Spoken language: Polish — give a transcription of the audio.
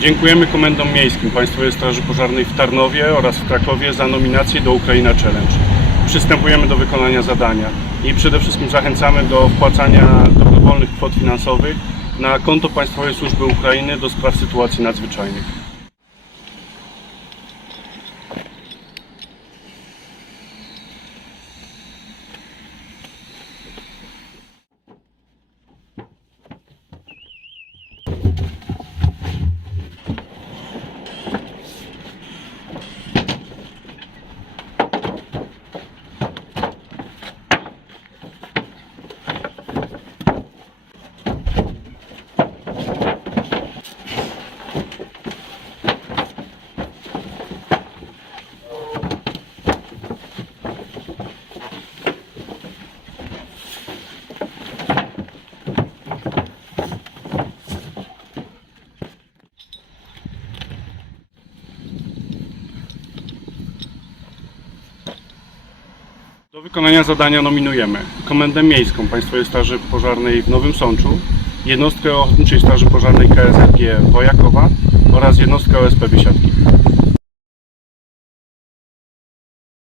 Dziękujemy komendom miejskim Państwowej Straży Pożarnej w Tarnowie oraz w Krakowie za nominację do Ukraina Challenge. Przystępujemy do wykonania zadania i przede wszystkim zachęcamy do wpłacania dobrowolnych kwot finansowych na konto Państwowej Służby Ukrainy do spraw sytuacji nadzwyczajnych. Do wykonania zadania nominujemy Komendę Miejską Państwowej Straży Pożarnej w Nowym Sączu, jednostkę Ochotniczej Straży Pożarnej KSRG Wojakowa oraz jednostkę OSP Biesiadki.